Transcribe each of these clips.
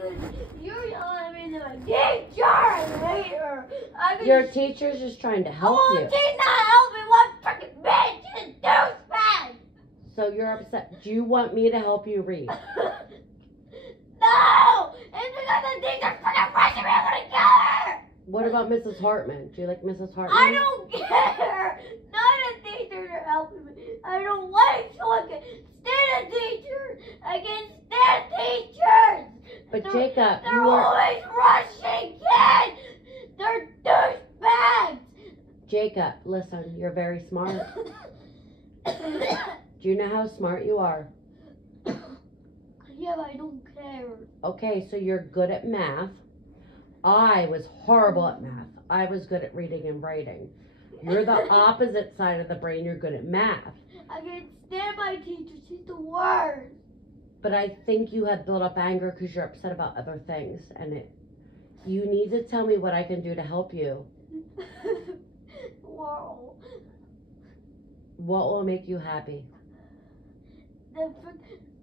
because you're yelling at me to my teacher. I hate her. Your teacher's just trying to help you. She's not helping one freaking bitch. She's a douchebag. So you're upset. Do you want me to help you read? No! It's because the teacher's freaking rushing me. I'm gonna kill her. What about Mrs. Hartman? Do you like Mrs. Hartman? I don't care. None of the teachers are helping me. I don't like so I can stand a teacher. I can't stand teachers. But Jacob, they're always rushing kids. They're douchebags. Jacob, listen, you're very smart. Do you know how smart you are? Yeah, but I don't care. Okay, so you're good at math. I was horrible at math. I was good at reading and writing. You're the opposite side of the brain. You're good at math. I can't stand my teacher. She's the worst. But I think you have built up anger because you're upset about other things. And you need to tell me what I can do to help you. Whoa. What will make you happy?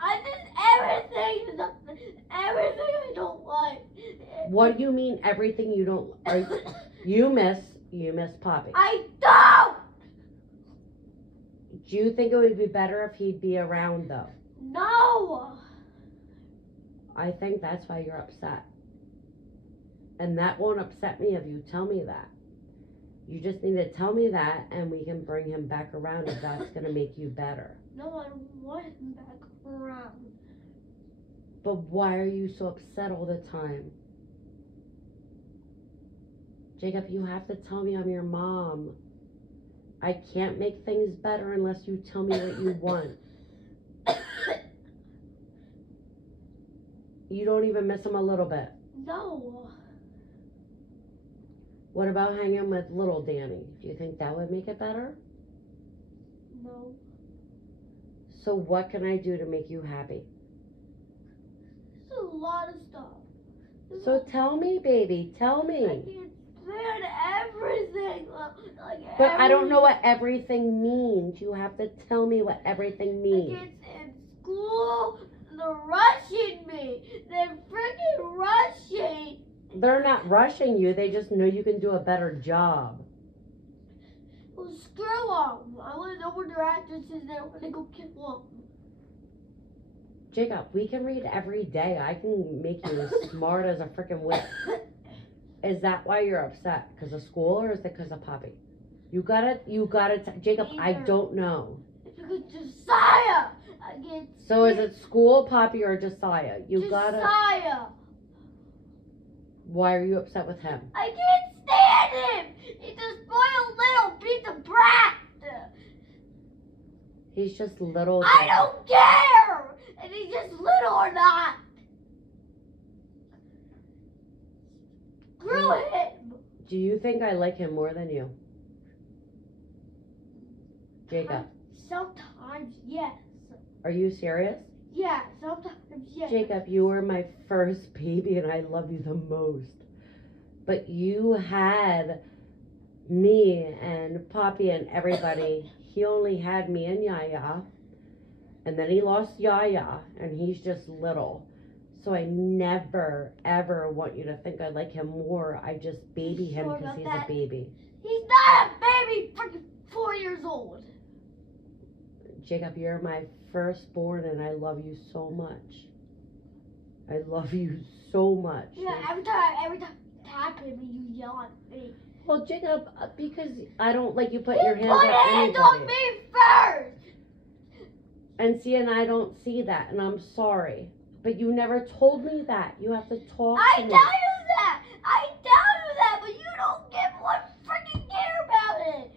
I did everything I don't like. What do you mean everything you don't? You miss Poppy. I don't. Do you think it would be better if he'd be around though? No. I think that's why you're upset. And that won't upset me if you tell me that. You just need to tell me that and we can bring him back around if that's going to make you better. No, I don't want him back around. But why are you so upset all the time? Jacob, you have to tell me I'm your mom. I can't make things better unless you tell me what you want. You don't even miss him a little bit. No. What about hanging with little Danny? Do you think that would make it better? No. So what can I do to make you happy? There's a lot of stuff. So tell me, baby. Tell me. I can't stand everything. But I don't know what everything means. You have to tell me what everything means. I can't stand school. They're rushing me. They're freaking rushing. They're not rushing you. They just know you can do a better job. Well, screw them. I want to know where their addresses is. I want to go kill them. Jacob, we can read every day. I can make you as smart as a freaking whip. Is that why you're upset? Because of school or is it because of Poppy? You gotta, Jacob, I don't know. It's because Josiah. I can't. So is it school, Poppy, or Josiah? Josiah. Why are you upset with him? I can't stand him. He's a spoiled little piece of brat. He's just little. I don't care if he's just little or not. Screw him. Do you think I like him more than you? Jacob. Sometimes, yes. Are you serious? Yeah, sometimes, yes. Jacob, you were my first baby and I love you the most. But you had me and Poppy and everybody. He only had me and Yaya. And then he lost Yaya and he's just little. So I never, ever want you to think I like him more. I just baby him because he's a baby. He's not a baby, freaking 4 years old. Jacob, you're my firstborn and I love you so much. I love you so much. Yeah, every time you tap him, you yell at me. Well, Jacob, because I don't like you put your hands on anybody. Put hands on me first! And see, and I don't see that, and I'm sorry. But you never told me that. You have to talk to me. I tell you that, but you don't give one freaking care about it.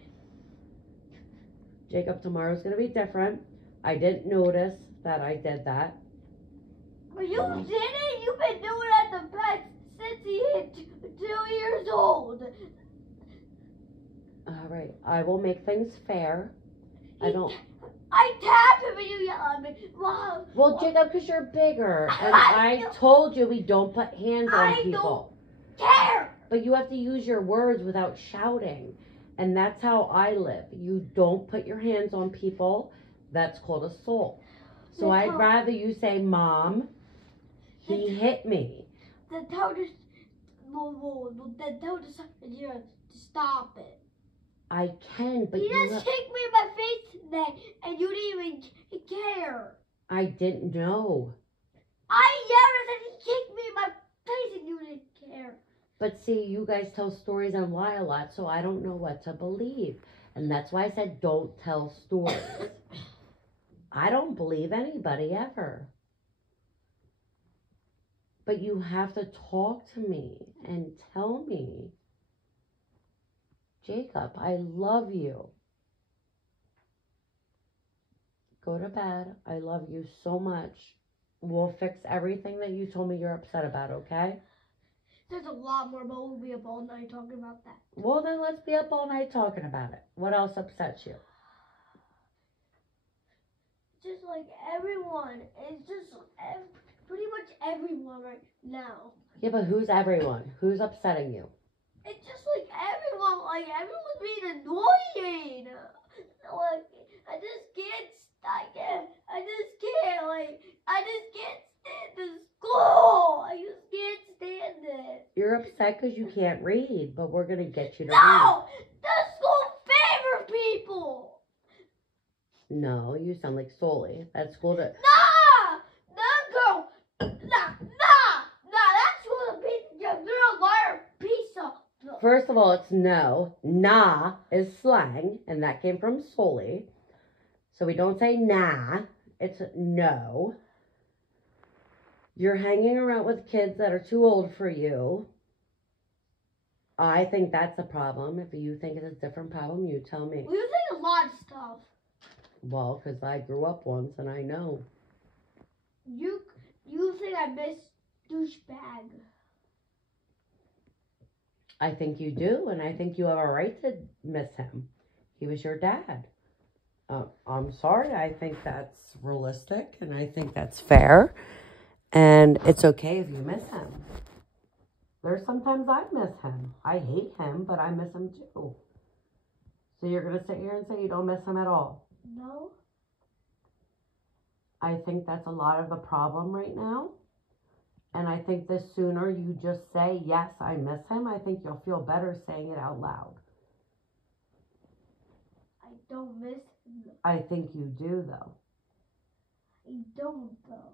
Jacob, tomorrow's going to be different. I didn't notice that I did that. But you didn't? You've been doing that the past since he hit 2 years old. All right. I will make things fair. I tapped him and you yell at me. Mom. Well, Jacob, because you're bigger. And I told you we don't put hands on people. I don't care. But you have to use your words without shouting. And that's how I live. You don't put your hands on people. That's called assault. So I'd rather you say, Mom. He hit me. Then tell the secretary to stop it. I can, but He you just kicked me in my face today, and you didn't even care. I didn't know. I yelled and he kicked me in my face, and you didn't care. But see, you guys tell stories and lie a lot, so I don't know what to believe. And that's why I said don't tell stories. I don't believe anybody ever. But you have to talk to me and tell me. Jacob, I love you. Go to bed. I love you so much. We'll fix everything that you told me you're upset about, okay? There's a lot more, but we'll be up all night talking about that. Well, then let's be up all night talking about it. What else upsets you? Just like everyone. It's just pretty much everyone right now. Yeah, but who's everyone? Who's upsetting you? It's just like everyone. Like everyone's being annoying. Like I just can't stand the school. I just can't stand it. You're upset because you can't read, but we're going to get you to read. No! The school favors people! No, you sound like Sully. That school to... Nah! Nah, girl! Nah! That's what a piece of junk. You're a liar piece of... First of all, it's no. Nah is slang, and that came from Sully. So we don't say nah. It's no. You're hanging around with kids that are too old for you. I think that's a problem. If you think it's a different problem, you tell me. You think a lot of stuff. Well, because I grew up once and I know. You think I miss douchebag. I think you do, and I think you have a right to miss him. He was your dad. I'm sorry. I think that's realistic, and I think that's fair. And it's okay if you miss him. There's sometimes I miss him. I hate him, but I miss him too. So you're going to sit here and say you don't miss him at all? No. I think that's a lot of the problem right now. And I think the sooner you just say, yes, I miss him, I think you'll feel better saying it out loud. I don't miss him. I think you do, though. I don't, though.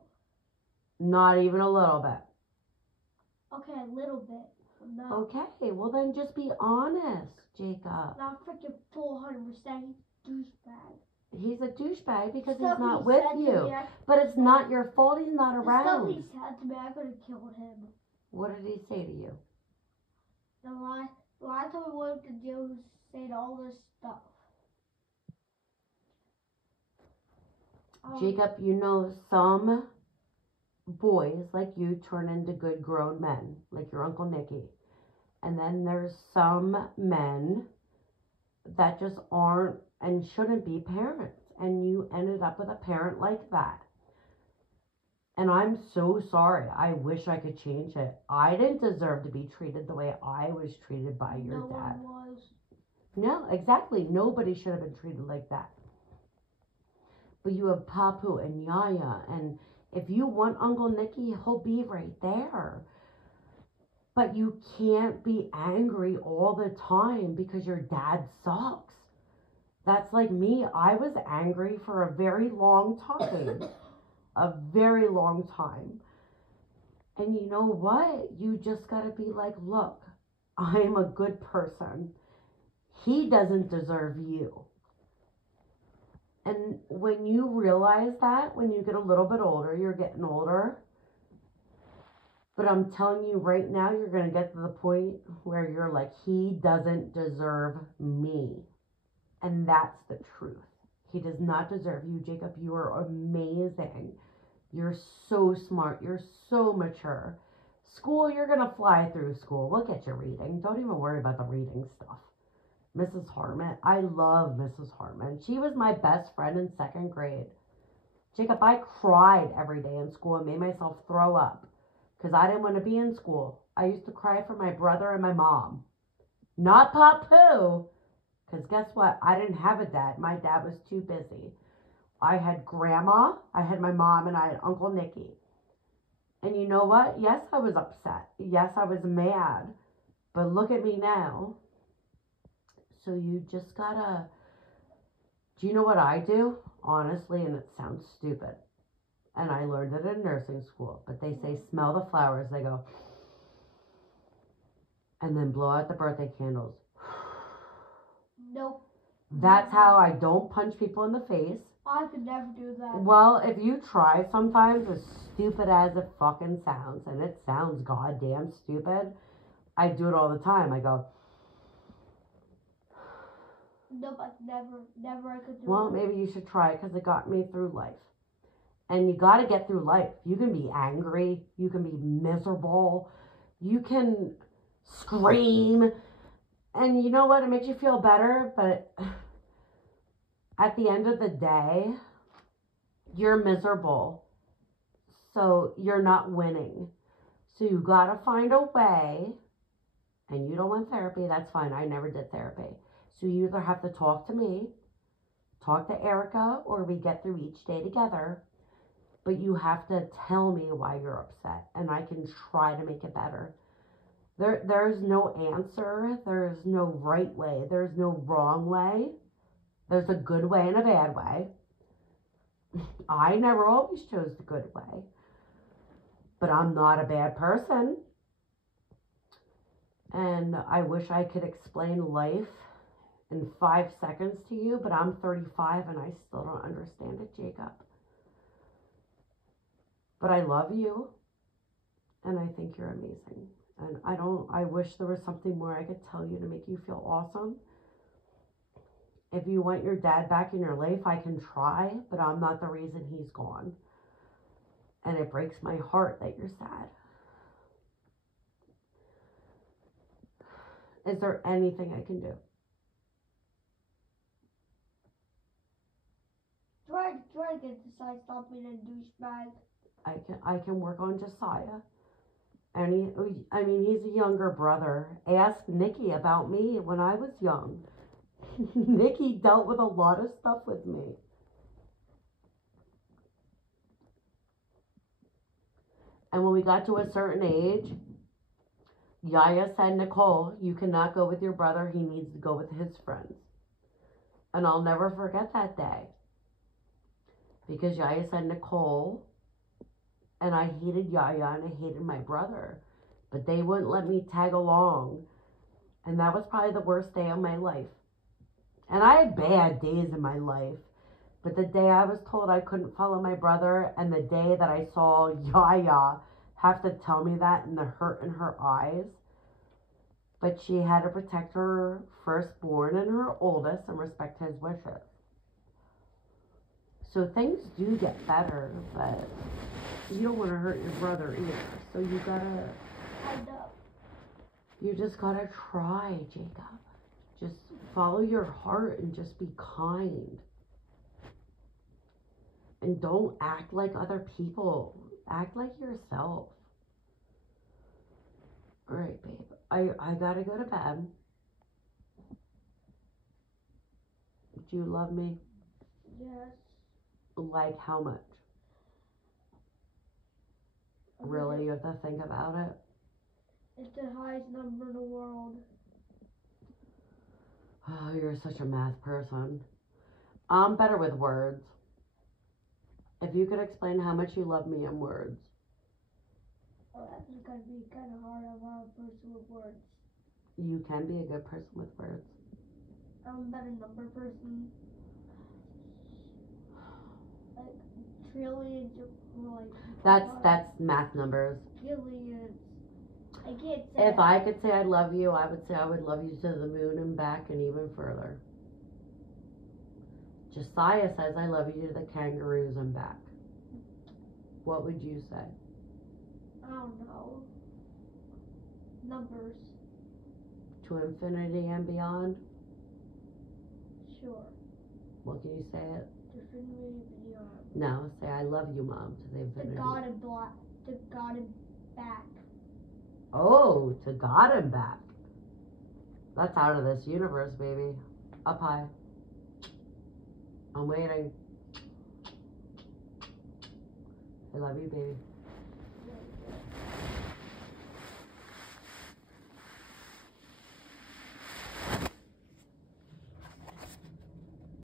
Not even a little bit. Okay, a little bit. No. Okay, well then just be honest, Jacob. Not freaking 400% douchebag. He's a douchebag because Stuff he's not he with said to you. me, But it's not your fault he's not The stuff around. he said to me, I could have killed him. What did he say to you? The last time we wanted to do was saying all this stuff. Jacob, you know some boys like you turn into good grown men, like your Uncle Nicky. And then there's some men that just aren't and shouldn't be parents. And you ended up with a parent like that. And I'm so sorry. I wish I could change it. I didn't deserve to be treated the way I was treated by your dad. No one was. No, exactly. Nobody should have been treated like that. But you have Papu and Yaya, and if you want Uncle Nicky, he'll be right there. But you can't be angry all the time because your dad sucks. That's like me. I was angry for a very long time. A very long time. And you know what? You just got to be like, look, I am a good person. He doesn't deserve you. And when you realize that, when you get a little bit older, you're getting older. But I'm telling you right now, you're going to get to the point where you're like, he doesn't deserve me. And that's the truth. He does not deserve you, Jacob. You are amazing. You're so smart. You're so mature. School, you're going to fly through school. We'll get you reading. Don't even worry about the reading stuff. Mrs. Hartman. I love Mrs. Hartman. She was my best friend in 2nd grade. Jacob, I cried every day in school and made myself throw up because I didn't want to be in school. I used to cry for my brother and my mom. Not Papu. Because guess what? I didn't have a dad. My dad was too busy. I had grandma, I had my mom, and I had Uncle Nicky. And you know what? Yes, I was upset. Yes, I was mad. But look at me now. So you just gotta. Do you know what I do? Honestly, and it sounds stupid. And I learned it in nursing school. But they say, smell the flowers. They go, and then blow out the birthday candles. Nope. That's how I don't punch people in the face. I could never do that. Well, if you try sometimes, as stupid as it fucking sounds, and it sounds goddamn stupid, I do it all the time. I go, Nope, I never I could do well, it. maybe you should try it because it got me through life. And you got to get through life. You can be angry. You can be miserable. You can scream. And you know what? It makes you feel better. But at the end of the day, you're miserable. So you're not winning. So you got to find a way. And you don't want therapy. That's fine. I never did therapy. So you either have to talk to me, talk to Erica, or we get through each day together. But you have to tell me why you're upset, and I can try to make it better. There's no answer. There's no right way. There's no wrong way. There's a good way and a bad way. I never always chose the good way. But I'm not a bad person. And I wish I could explain life in 5 seconds to you, but I'm 35 and I still don't understand it, Jacob. But I love you, and I think you're amazing. And I wish there was something more I could tell you to make you feel awesome. If you want your dad back in your life, I can try, but I'm not the reason he's gone. And it breaks my heart that you're sad. Is there anything I can do? Try to get Josiah stop being a douchebag. I can work on Josiah. And he's a younger brother. Ask Nikki about me when I was young. Nikki dealt with a lot of stuff with me. And when we got to a certain age, Yaya said, Nicole, you cannot go with your brother. He needs to go with his friends. And I'll never forget that day. Because Yaya said, Nicole, and I hated Yaya and I hated my brother. But they wouldn't let me tag along. And that was probably the worst day of my life. And I had bad days in my life. But the day I was told I couldn't follow my brother, and the day that I saw Yaya have to tell me that, and the hurt in her eyes. But she had to protect her firstborn and her oldest and respect his wishes. So things do get better, but you don't want to hurt your brother either. So you gotta, you just gotta try, Jacob. Just follow your heart and just be kind. And don't act like other people. Act like yourself. All right, babe. I gotta go to bed. Do you love me? Yes. Like how much? Really? You have to think about it? It's the highest number in the world. Oh, you're such a math person. I'm better with words. If you could explain how much you love me in words. Oh, that's gonna be kind of hard. I'm not a person with words. You can be a good person with words. I'm a better number person. Like trillions, like. That's math numbers. Trillions. I can't say. If I could say I love you, I would say I would love you to the moon and back and even further. Josiah says I love you to the kangaroos and back. What would you say? I don't know. Numbers. To infinity and beyond? Sure. What can you say it? Infinity beyond. No, say I love you, Mom, to the infinity. To God and black. To God and back. Oh, to God and back. That's out of this universe, baby. Up high. I'm waiting. I love you, baby.